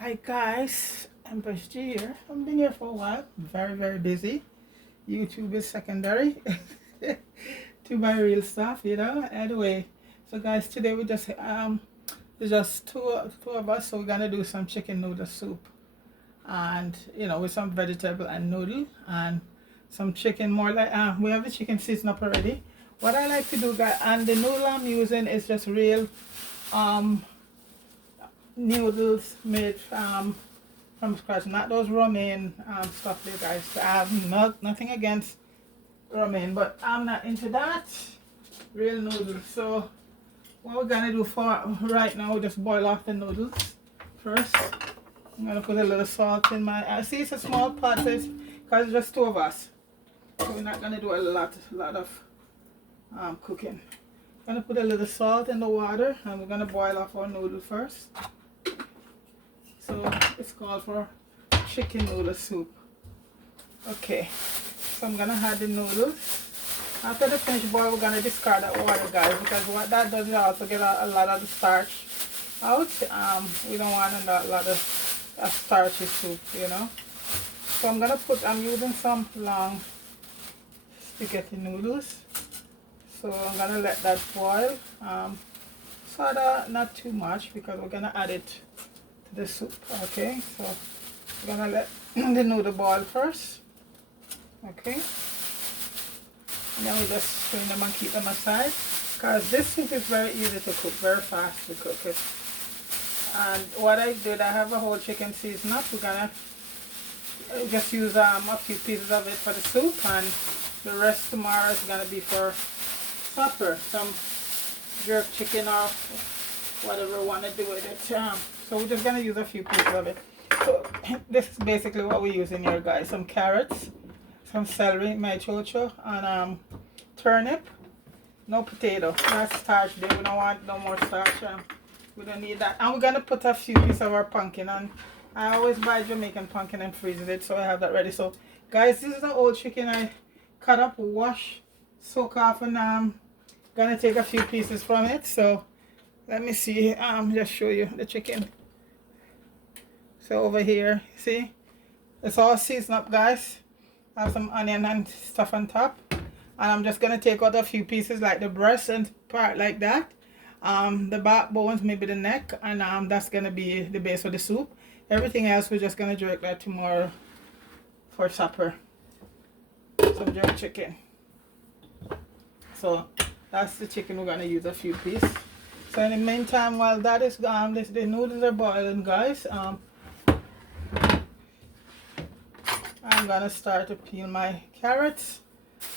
Hi guys, Empress G here. I've been here for a while. Very busy. YouTube is secondary to my real stuff, you know. Anyway, so guys, today we just it's just two of us. So we're gonna do some chicken noodle soup, and with some vegetable and noodle and some chicken. More like we have the chicken seasoned up already. What I like to do, guys, and the noodle I'm using is just real um noodles made from scratch, not those romaine stuff there, guys. I have nothing against romaine, but I'm not into that. Real noodles. So what we're gonna do for right now, just boil off the noodles first. I'm gonna put a little salt in my see, it's a small pot, so it's because it's just two of us, so we're not gonna do a lot of cooking. I'm gonna put a little salt in the water, and we're gonna boil off our noodle first. So it's called for chicken noodle soup. Okay, so I'm gonna add the noodles. After the finished boil, we're gonna discard that water, guys, because what that does is also get a lot of the starch out. We don't want a lot of starchy soup, you know. So I'm using some long spaghetti noodles. So I'm gonna let that boil. Sort of not too much, because we're gonna add it to the soup. Okay, so we're gonna let the noodle boil first. Okay, and then we just strain them and keep them aside, because this soup is very easy to cook, very fast to cook it. And what I did, I have a whole chicken seasoned up. We're gonna just use a few pieces of it for the soup, and the rest tomorrow is gonna be for supper. Some jerk chicken or whatever we want to do with it. So we're just gonna use a few pieces of it. So this is basically what we use in here, guys. Some carrots, some celery, my chocho, and turnip. No potato. That's starch there. We don't want no more starch. We don't need that. And we're gonna put a few pieces of our pumpkin on. I always buy Jamaican pumpkin and freeze it, so I have that ready. So guys, this is the old chicken I cut up, wash, soak off, and gonna take a few pieces from it. So let me see, just show you the chicken. So over here, see, it's all seasoned up, guys. I have some onion and stuff on top, and I'm just gonna take out a few pieces, like the breast and part like that, the backbones, maybe the neck, and that's gonna be the base of the soup. Everything else we're just gonna jerk that tomorrow for supper. Some jerk chicken. So that's the chicken. We're gonna use a few pieces. So in the meantime, while that is gone, the noodles are boiling, guys. I'm gonna start to peel my carrots,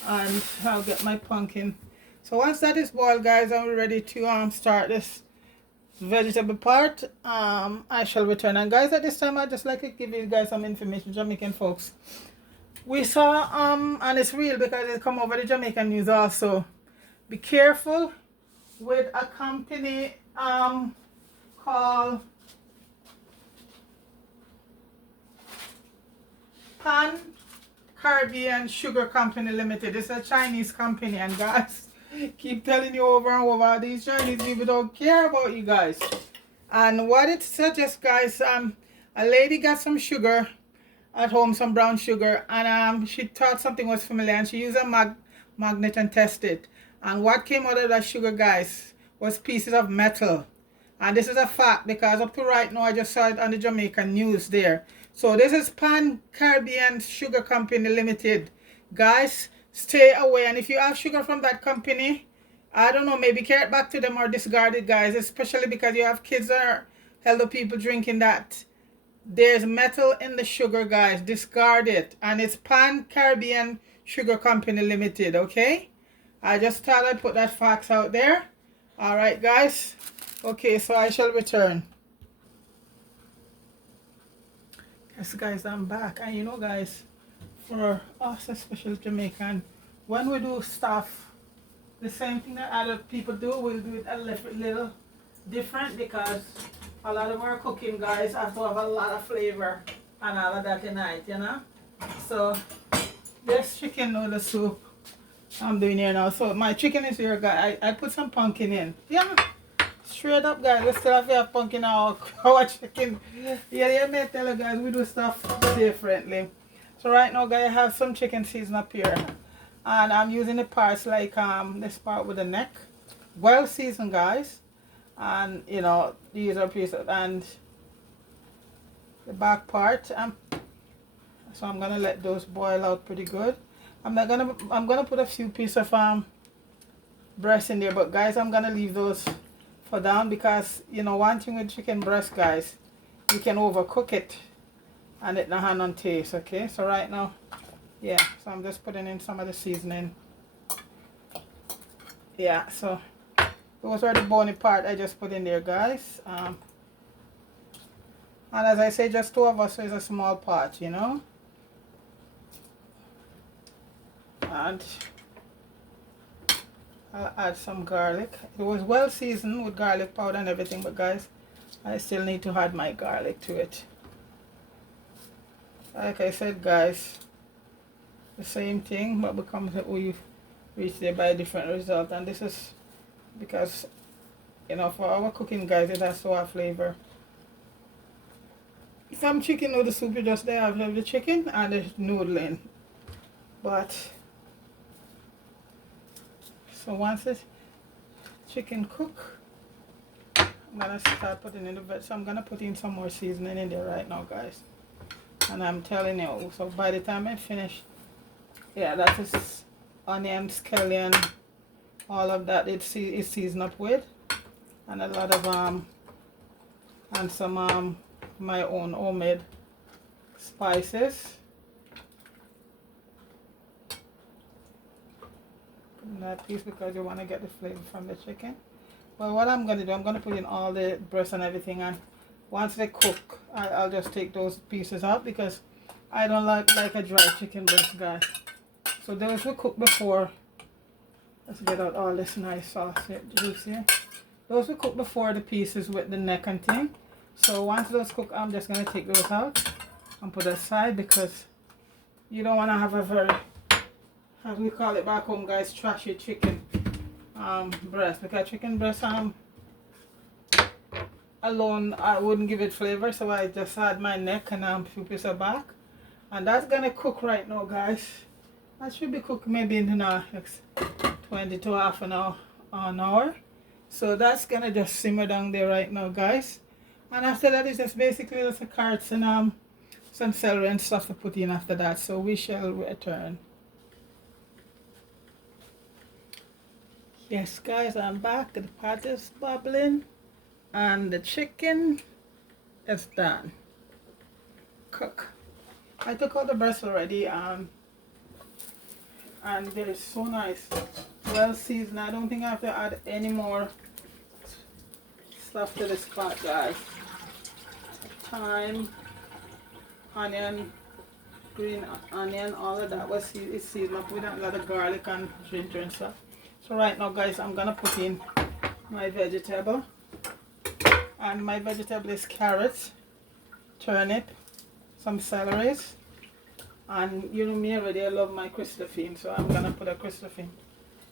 and I'll get my pumpkin. So once that is boiled, guys, I'm ready to start this vegetable part. I shall return. And guys, at this time, I just like to give you guys some information, Jamaican folks. We saw and it's real because it come over the Jamaican news also. Be careful with a company called Pan Caribbean Sugar Company Limited. It's a Chinese company, and guys, keep telling you over and over, these Chinese people don't care about you guys. And what it suggests, guys, a lady got some sugar at home, some brown sugar, and she thought something was familiar, and she used a magnet and tested it. And what came out of that sugar, guys, was pieces of metal. And this is a fact, because up to right now, I just saw it on the Jamaican news there. So this is Pan Caribbean Sugar Company Limited. Guys, stay away. And if you have sugar from that company, I don't know, maybe carry it back to them or discard it, guys. Especially because you have kids or elder people drinking that. There's metal in the sugar, guys. Discard it. And it's Pan Caribbean Sugar Company Limited, okay? I just thought I'd put that facts out there. Alright, guys. Okay, so I shall return. Yes, guys, I'm back. And you know, guys, for us, especially Jamaican, when we do stuff, the same thing that other people do, we'll do it a little different, because a lot of our cooking, guys, have to have a lot of flavor and all of that tonight, you know. So this chicken noodle soup I'm doing here now. So my chicken is here, guys. I put some pumpkin in. Yeah, Straight up, guys, we still have to have pumpkin our chicken. Yeah, may tell you guys, we do stuff differently. So right now, guys, I have some chicken season up here. And I'm using the parts like this part with the neck. Well seasoned, guys. And, you know, these are pieces. And the back part. So I'm going to let those boil out pretty good. I'm gonna put a few pieces of breast in there. But, guys, I'm going to leave those for down because, you know, one thing with chicken breast, guys, you can overcook it and it not have no taste. Okay, so right now, yeah, so I'm just putting in some of the seasoning. Yeah, so those are the bony part I just put in there, guys. And as I say, just two of us, so it's a small pot, you know. And I'll add some garlic. It was well seasoned with garlic powder and everything, but guys, I still need to add my garlic to it. Like I said, guys, the same thing, but becomes we reach there by a different result. And this is because, you know, for our cooking, guys, it has to have flavor. Some chicken noodle soup, you just there have the chicken and the noodle in. But so once the chicken cook, I'm gonna start putting in the veg. So I'm gonna put in some more seasoning in there right now, guys. And I'm telling you, so by the time I finish, yeah, that is onion, scallion, all of that is seasoned up with, and a lot of and some my own homemade spices. That piece because you want to get the flavor from the chicken. Well, what I'm going to do, I'm going to put in all the breast and everything, and once they cook, I'll just take those pieces out because I don't like a dry chicken breast, guys. So those will cook before. Let's get out all this nice sauce here, juice here. Those will cook before the pieces with the neck and thing. So once those cook, I'm just going to take those out and put aside because you don't want to have a very, as we call it back home, guys, trashy chicken breast, because chicken breast alone I wouldn't give it flavor, so I just add my neck and a few pieces of back, and that's gonna cook right now, guys. That should be cooked maybe in the next 20 to half an hour. So that's gonna just simmer down there right now, guys. And after that, it's just basically just the carrots and some celery and stuff to put in after that. So we shall return. Yes, guys, I'm back. The pot is bubbling and the chicken is done. Cook. I took out the breast already, and they're so nice, well seasoned. I don't think I have to add any more stuff to this pot, guys. Thyme, onion, green onion, all of that was seasoned up with a lot of garlic and ginger and stuff. So right now, guys, I'm gonna put in my vegetable, and my vegetable is carrots, turnip, some celery, and you know me already, I love my Christophine, so I'm gonna put a Christophine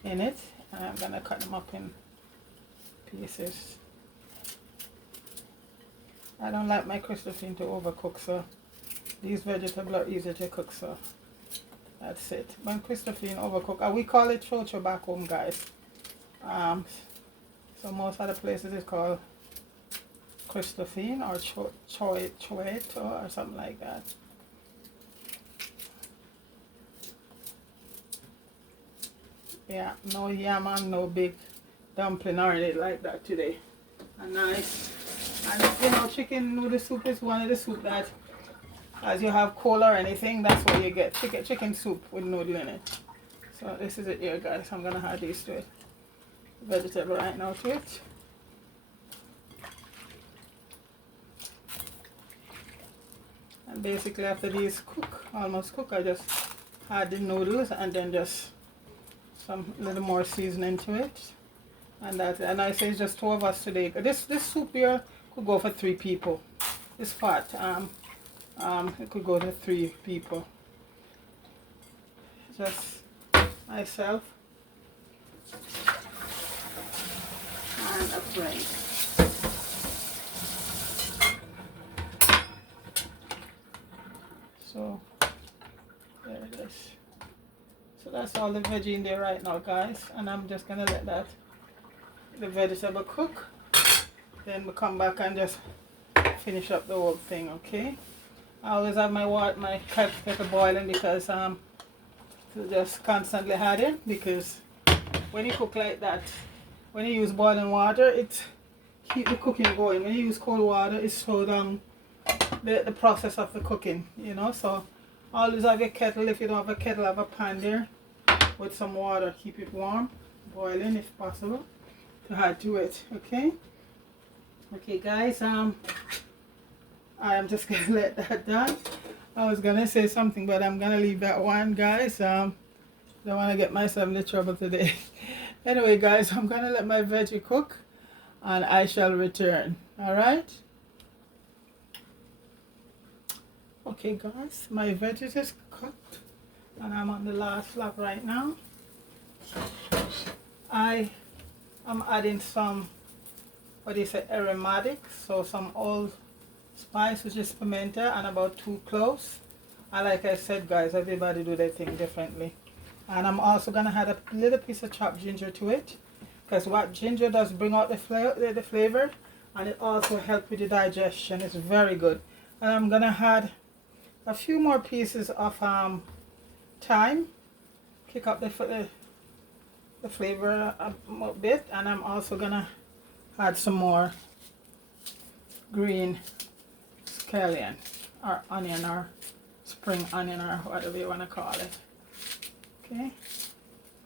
in it, and I'm gonna cut them up in pieces. I don't like my Christophine to overcook, so these vegetables are easy to cook, so that's it. When Christophine overcook, we call it chocho back home, guys. So most other places it's called Christophine or choito or something like that. Yeah, no yam and no big dumpling or anything like that today. And nice. And you know, chicken noodle soup is one of the soup that, as you have cola or anything, that's what you get. Chicken soup with noodle in it. So this is it here, guys. I'm gonna add these to it. Vegetable right now to it. And basically after these almost cook, I just add the noodles and then just some little more seasoning to it. And that's it. And I say it's just two of us today. This soup here could go for 3 people. This pot, it could go to 3 people. Just myself and a friend. that's all the veggie in there right now, guys, and I'm just gonna let the vegetable cook. Then we come back and just finish up the whole thing. Okay, I always have my kettle boiling because to just constantly add it, because when you cook like that, when you use boiling water, it keep the cooking going. When you use cold water, it slows down the process of the cooking, you know. So always have your kettle. If you don't have a kettle, have a pan there with some water. Keep it warm, boiling if possible, to add to it. Okay. Okay, guys. I am just gonna let that down. I was gonna say something, but I'm gonna leave that one, guys. Don't want to get myself into trouble today. Anyway, guys, I'm gonna let my veggie cook, and I shall return. All right. Okay, guys, my veggies is cooked, and I'm on the last flap right now. I am adding some, what do you say, aromatic, so some old spice, which is pimenta, and about 2 cloves. And like I said, guys, everybody do their thing differently. And I'm also gonna add a little piece of chopped ginger to it, because what ginger does, bring out the flavor, and it also helps with the digestion. It's very good. And I'm gonna add a few more pieces of thyme, kick up the flavor a bit. And I'm also gonna add some more green scallion, or onion, or spring onion, or whatever you want to call it. Okay,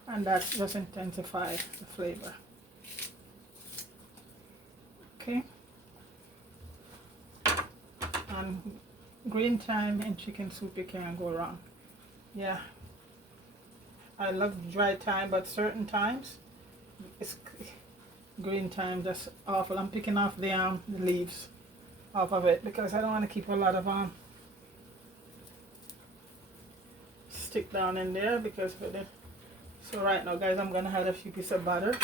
and that just intensify the flavor. Okay, and green thyme in chicken soup, you can't go wrong. Yeah, I love dry thyme, but certain times it's green thyme just awful. I'm picking off the leaves off of it because I don't want to keep a lot of stick down in there, because of it. So right now, guys, I'm gonna add a few pieces of butter,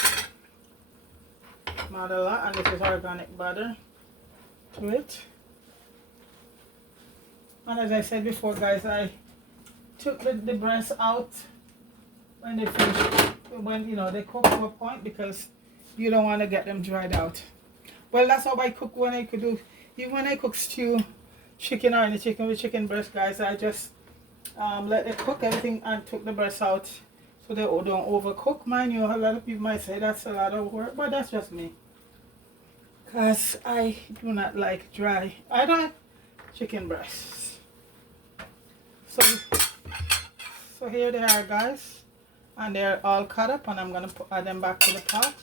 not a lot, and this is organic butter to it. And as I said before, guys, I took the breasts out when they finish, when you know they cook to a point, because you don't want to get them dried out. Well, that's how I cook when I could do. Even when I cook stew, chicken, or any chicken with chicken breast, guys, I just let it cook everything and took the breast out so they don't overcook. Mind you, a lot of people might say that's a lot of work, but that's just me, because I do not like dry. I don't like chicken breasts. So here they are, guys, and they're all cut up, and I'm gonna add them back to the pot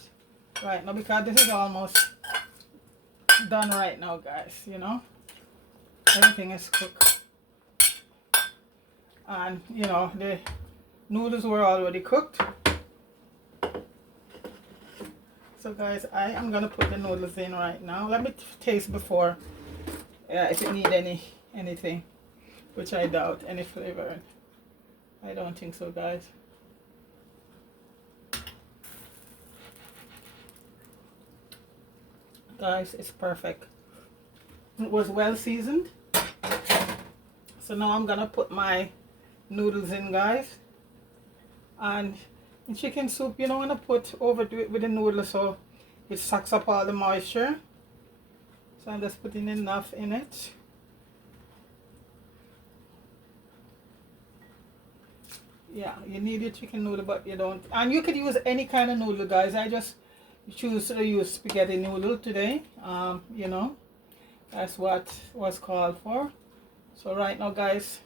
right now, because this is almost done right now, guys. You know, everything is cooked, and you know the noodles were already cooked. So guys, I am gonna put the noodles in right now. Let me taste before, if it need anything, which I doubt, any flavor. I don't think so, guys. Guys, it's perfect. It was well seasoned. So now I'm gonna put my noodles in, guys. And in chicken soup, you don't want to overdo it with the noodles, so it sucks up all the moisture. So I'm just putting enough in it. Yeah, you need your chicken noodle, but you don't. And you could use any kind of noodle, guys. I just choose to use spaghetti noodle today. You know, that's what was called for. So right now, guys,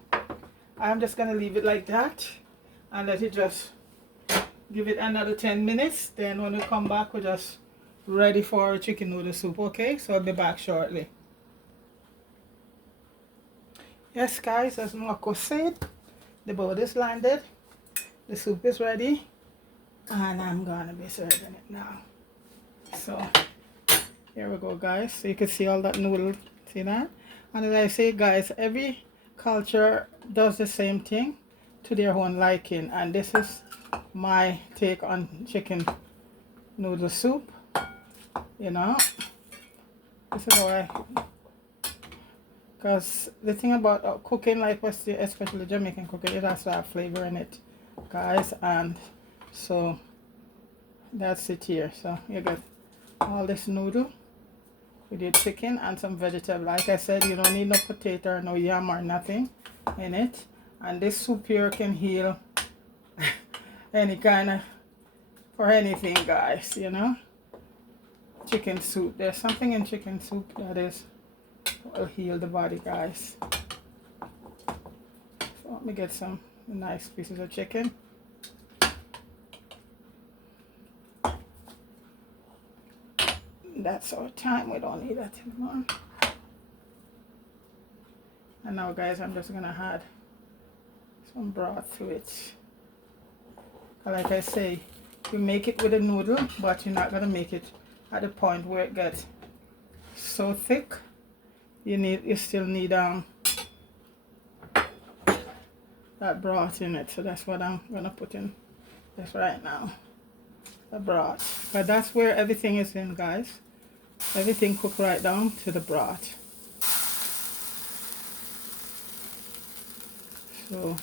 I'm just gonna leave it like that and let it just give it another 10 minutes. Then when we come back, we're just ready for chicken noodle soup. Okay, so I'll be back shortly. Yes, guys, as Marco said, the bowl is landed, the soup is ready, and I'm gonna be serving it now. So here we go, guys. So you can see all that noodle, see that? And as I say, guys, every culture does the same thing to their own liking, and this is my take on chicken noodle soup. You know, this is how I, because the thing about cooking like West, especially Jamaican cooking, it has to have flavor in it, guys. And so that's it here. So you got all this noodle with your chicken and some vegetable. Like I said, you don't need no potato or no yam or nothing in it. And this soup here can heal any kind of, for anything, guys, you know. Chicken soup, there's something in chicken soup that will heal the body, guys. So let me get some nice pieces of chicken. That's our time, we don't need that anymore. And now, guys, I'm just gonna add some broth to it. Like I say, you make it with a noodle, but you're not gonna make it at the point where it gets so thick. You still need that broth in it. So that's what I'm gonna put in this right now, the broth. But that's where everything is in, guys. Everything cooked right down to the broth. So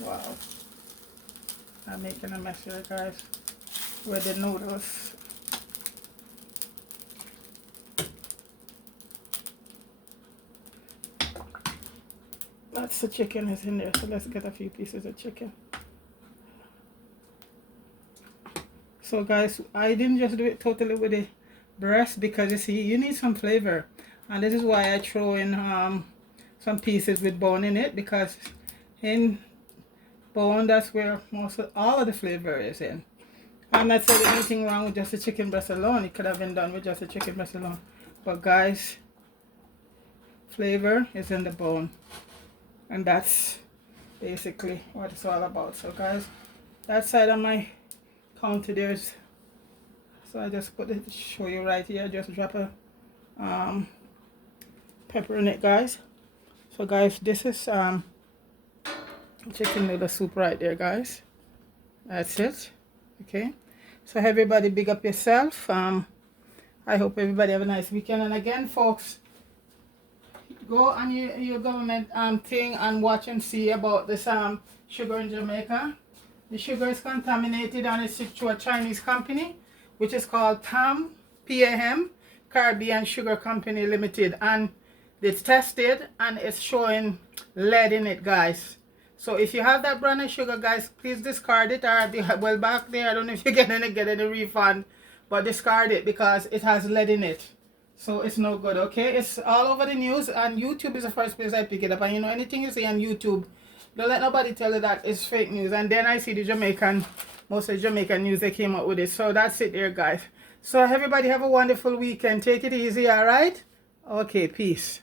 wow, I'm making a mess here, guys, with the noodles. That's the chicken is in there, so let's get a few pieces of chicken. So guys, I didn't just do it totally with the breast, because you see, you need some flavor, and this is why I throw in some pieces with bone in it, because in bone, that's where all of the flavor is in. I'm not saying anything wrong with just the chicken breast alone. It could have been done with just the chicken breast alone, but guys, flavor is in the bone, and that's basically what it's all about. So guys, that side of my counter there's, so I just put it to show you right here. Just drop a pepper in it, guys. So guys, this is chicken noodle soup right there, guys. That's it. Okay, so everybody big up yourself. I hope everybody have a nice weekend. And again, folks, go on your government thing and watch and see about this sugar in Jamaica. The sugar is contaminated, and it's shipped to a Chinese company which is called PAM, Caribbean Sugar Company Limited, and it's tested and it's showing lead in it, guys. So if you have that brand of sugar, guys, please discard it, or well, back there, I don't know if you're gonna get any refund, but discard it because it has lead in it. So it's no good, okay? It's all over the news, and YouTube is the first place I pick it up. And you know, anything you see on YouTube, don't let nobody tell you that it's fake news. And then I see the Jamaican, most of the Jamaican news, they came up with it. So that's it there, guys. So everybody have a wonderful weekend. Take it easy, all right? Okay, peace.